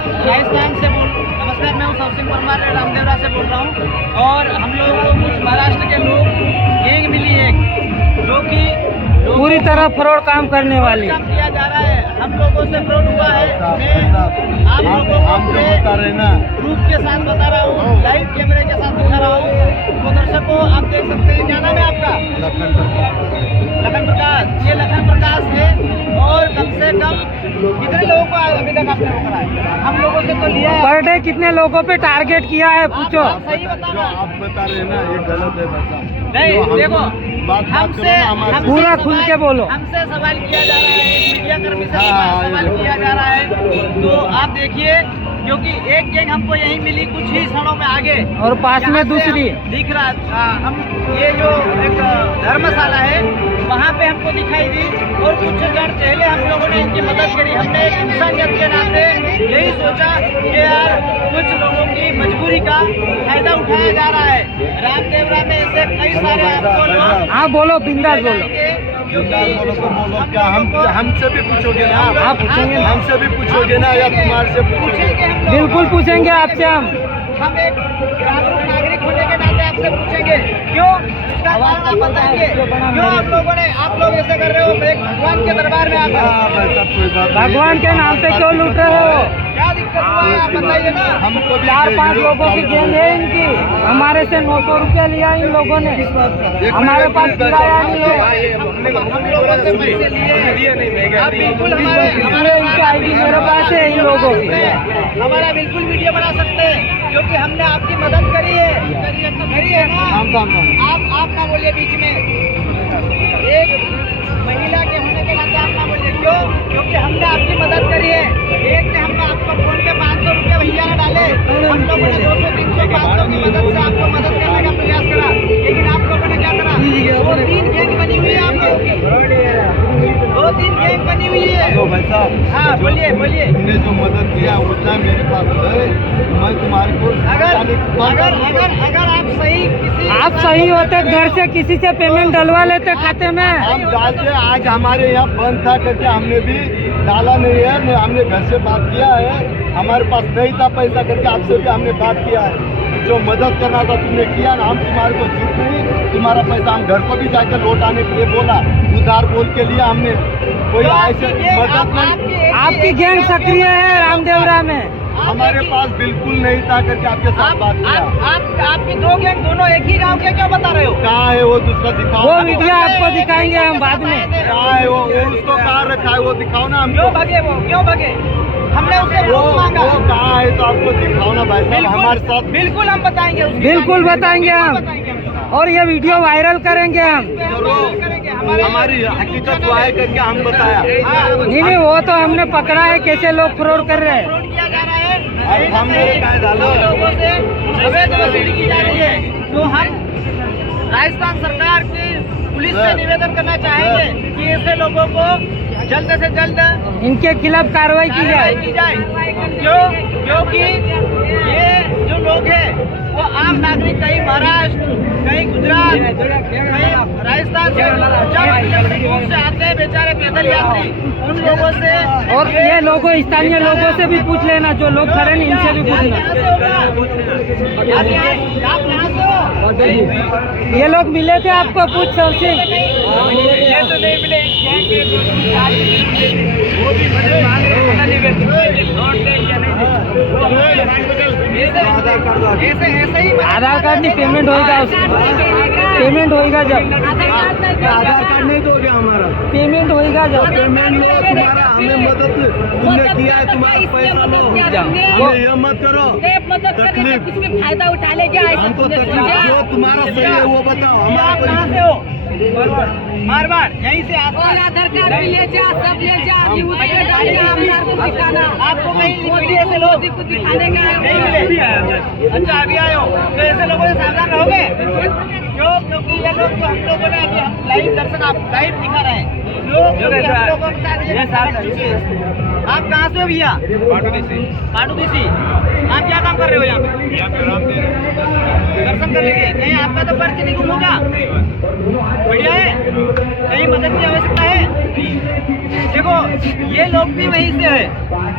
राजस्थान से नमस्कार, मैं हूँ सिंह परमार रामदेवरा से बोल रहा हूँ। और हम लोगों को कुछ महाराष्ट्र के लोग गैंग मिली है जो कि पूरी तरह फ्रॉड काम करने वाली काम किया जा रहा है। हम लोगों से फ्रॉड हुआ है। मैं आप लोगों को बता रहे ना, प्रूफ के साथ बता रहा हूँ, लाइव कैमरे के साथ दिखा रहा हूँ। तो दर्शकों आप देख सकते हैं, क्या नाम है आपका? लखन प्रकाश। ये लखन प्रकाश है। और कम से कम कितने लोगों को अभी तक आपने पकड़ा है? हम लोगों से तो लिया है। पर डे कितने लोगों पे टारगेट किया है, पूछो। आप सही बताना। आप बता रहे ना, ये गलत है भाषा। नहीं देखो, हमसे पूरा खुल के बोलो। हमसे सवाल किया जा रहा है, मीडिया कर्मी से सवाल किया जा रहा है। तो आप देखिए, क्योंकि एक गैंग हमको यही मिली कुछ ही क्षणों में आगे, और पास में दूसरी दिख रहा। हम ये जो एक धर्मशाला है वहाँ पे हमको दिखाई दी, और कुछ क्षण पहले हम लोगों ने इनकी मदद करी। हमने एक इंसानियत के नाते यही सोचा कि यार कुछ लोगों की मजबूरी का फायदा उठाया जा रहा है। रामदेवरा में ऐसे कई सारे आपको लोग, हाँ बोलो, बिंदास बोलो। क्या हमसे भी पूछोगे ना? आप पूछेंगे ना? हमसे भी पूछोगे ना, या तुम्हारे से पूछोगे? बिल्कुल पूछेंगे आपसे। हम एक जागरूक नागरिक होने के नाते आपसे पूछेंगे, क्यों इसका कारण आप बताएंगे। क्यों आप लोग ऐसे कर रहे हो? एक भगवान के दरबार में आकर भगवान के नाम पे क्यों लूट रहे हो? क्या दिक्कत हुआ है आप बताइए ना। हमको 4-5 लोगों की गैंग है इनकी। हमारे से 900 रुपया लिया इन लोगों ने। हमारे पास किराया नहीं है। हम लोगों से पैसे लिए। आप बिल्कुल हमारे इनकी ID मेरे पास है इन लोगों की। हमारा बिल्कुल वीडियो बना सकते हैं, क्योंकि हमने आपकी मदद करी है ना। आप ना बोलिए बीच में। एक महिला के होने के नाते आप ना बोलिए। क्यों? क्योंकि हमने आपकी मदद करी है। एक ने हमने आपको फोन पे 500 रुपये भैया ने डाले, हम लोगों ने 200, 300, 500 की मदद से आपको मदद करने का प्रयास करा। लेकिन आप लोगों ने क्या करा? 2-3 गैंग बनी हुई है आप लोगों की। 2-3 गैंग बनी हुई है। भाई साहब, हाँ बोलिए। तुमने जो मदद किया उतना मेरे पास है। मैं तुम्हारे को अगर आप सही होते, घर से किसी से पेमेंट डलवा लेते खाते में। हम डालते, आज हमारे यहाँ बंद था करके हमने भी डाला नहीं है। हमने घर से बात किया है, हमारे पास नहीं था पैसा करके आपसे भी हमने बात किया है। जो मदद करना था तुमने किया ना। हम तुम्हारे को झूठ नहीं, तुम्हारा पैसा हम घर को भी जाकर लौटाने के लिए बोला, उधार बोल के लिया हमने। कोई ऐसे मदद नहीं। आपकी गैंग सक्रिय है रामदेवरा में। हमारे पास बिल्कुल नहीं था करके आपके साथ बात किया। आपकी 2 गैंग दोनों एक ही गांव के, क्यों बता रहे हो? कहाँ है वो? दूसरा दिखाओ। वो वीडियो आपको दिखाएंगे हम बाद में। कहाँ है वो उसको कहाँ रखा है वो दिखाओ ना। हम क्यों भगे? क्यों भगे? हमने उससे वो मांगा। कहाँ है तो आपको दिखाओ ना भाई साहब। हमारे साथ बिल्कुल हम बताएंगे, बिल्कुल बताएंगे हम। और ये वीडियो वायरल करेंगे हम। हमारी हकीकत वो है करके हम बताया। नहीं, वो तो हमने पकड़ा है कैसे लोग फ्रॉड कर रहे हैं। फ्रॉड किया जा रहा है। हमने लोगों से अवैध वसूली की जा रही है। तो हम राजस्थान सरकार की पुलिस से निवेदन करना चाहेंगे कि ऐसे लोगों को जल्द से जल्द इनके खिलाफ कार्रवाई की जाए। क्योंकि ये जो लोग हैं वो आम नागरिक, कहीं महाराष्ट्र, कहीं गुजरात, कहीं राजस्थान से आते हैं बेचारे पैदल यात्री। उन लोगों से, और ये लोगों, स्थानीय लोगों से भी पूछ लेना, जो लोग खड़े हैं इनसे भी पूछना। आप कहाँ से हो? ये लोग मिले थे आपको? पूछ सबसे। ये तो नहीं मिले। ऐसे ही आधार कार्ड नहीं, पेमेंट होएगा उसका। पेमेंट होएगा जब। आधार कार्ड नहीं दोगे हमारा? पेमेंट होएगा जब। पेमेंट लो तुम्हारा, हमें मदद तुमने किया है, तुम्हारा पैसा लो। हमें ये मत करो। तकलीफ कुछ भी फायदा उठा ले क्या? हमको तकलीफ जो तुम्हारा सही है वो बताओ। आप कहाँ से हो? मारवाड़। यहीं से और आधार कार्ड भी ले जा, सब ले जा। आपको कहीं मिली ऐसे लोग दिखाने का नहीं मिले? अच्छा, अभी आए हो तो ऐसे लोगों से सावधान रहोगे। क्योंकि ये लोग तो हम लोगों ने अभी हम लाइव दर्शक आप लाइव दिखा रहे हैं। आप कहाँ से हो भैया? पाटुदी। आप क्या काम कर रहे हो यहाँ पे? दर्शन कर लेंगे। नहीं, आपका तो पर्ची नहीं गुम होगा। बढ़िया है। कहीं मदद की आवश्यकता है? देखो, ये लोग भी वहीं से है।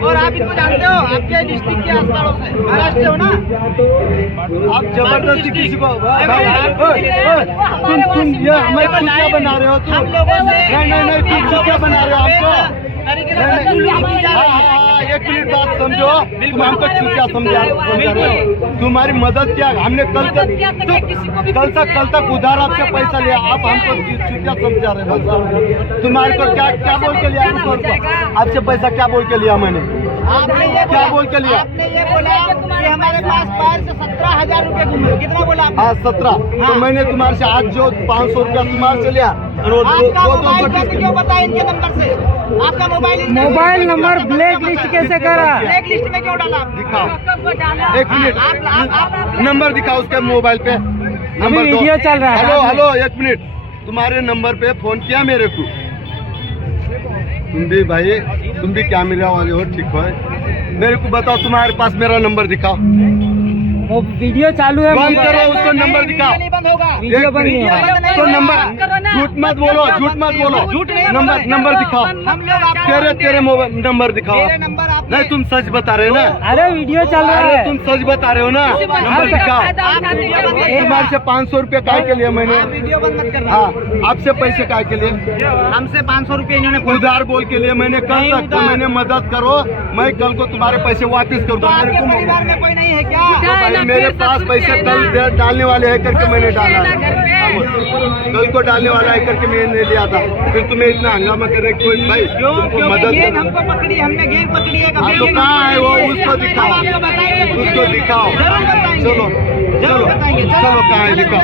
और आप इनको जानते हो, आपके डिस्ट्रिक्ट के आसपास से, महाराष्ट्र हो ना? आप जबरदस्ती किसी को तुम ये हमें चुतिया बना रहे हो तुम। हम लोगों से नहीं तुम चुतिया बना रहे हो हमको। तरीके से बदतमीजी की जा रही है। एक मिनट बात समझो, तुम हमको चुतिया समझा रहे हो। तुम्हारी मदद क्या, हमने कल तक उधार आपसे पैसा लिया, आप हमको चुतिया समझा रहे हो। तुम्हारे को क्या बोल के लिया आपसे पैसा, क्या बोल के लिया मैंने? आपने ये क्या बोल के लिया? आपने ये बोला कि हमारे पास पैर से 17,000 रुपए घूमे, कितना बोला आपने? हाँ 17। तो मैंने तुम्हारे से आज जो 500 रुपया तुम्हारे से लिया और वो आपका दो मोबाइल बंद क्यों बताया इनके नंबर से? आपका मोबाइल नंबर ब्लैक लिस्ट कैसे करा? ब्लैक लिस्ट में क्यों डाला आपने? दिखाओ एक मिनट, आप नंबर दिखाओ उसके मोबाइल पे। नंबर दो। वीडियो चल रहा है। हेलो एक मिनट, तुम्हारे नंबर पे फोन किया मेरे को। तुम भी भाई, तुम भी कैमरा वाले हो, ठीक है? मेरे को बताओ, तुम्हारे पास मेरा नंबर दिखाओ। वो वीडियो चालू है। बंद करो उसको, नंबर दिखाओ। नहीं बंद होगा। वीडियो बंद नहीं होगा। तो नंबर, झूठ मत बोलो, झूठ नहीं बोल रहे। नंबर दिखाओ। हम लोग आपको तेरे मोबाइल नंबर दिखाओ। मेरे नंबर आपने नहीं तुम सच बता रहे हो ना? अरे वीडियो चल रहा अरे है। तुम सच बता रहे हो ना? नंबर दिखाओ। तुम्हारे से 500 रुपये काय के लिए मैंने? आप वीडियो बंद मत करना। हाँ, आपसे पैसे काय के लिए? हमसे 500 रुपए इन्होंने उधार बोल के लिए मैंने कल नहीं, तक तो उधार। मैंने मदद करो, मैं कल को तुम्हारे पैसे वापस कर तो दूंगा। आपके परिवार में कोई नहीं है क्या? भाई मेरे पास पैसे कल डालने वाले है करके मैंने डाला है। कल को डालने वाला है करके मैंने लिया था। फिर तुम्हें इतना हंगामा करे कोई भाई? क्यों? तुमको क्योंकि मदद गैंग हमको पकड़ी, हमने गैंग पकड़ी है। हाँ, तो कहाँ है वो? उसको दिखाओ, हम आपको बताएंगे। उसको दिखाओ। जरूर बताएंगे। चलो जरूर बताएंगे। चलो कहाँ है दिखाओ।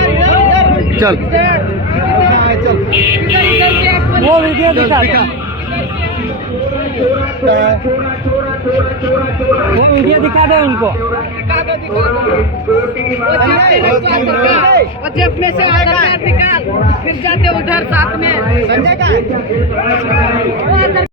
चल कहाँ है? चल वो वीडियो दिखा। दिखा। वो वीडियो दिखा दे उनको। और जेब में से आधार कार्ड निकाल, फिर जाते उधर साथ में। संजय का है? वो आधार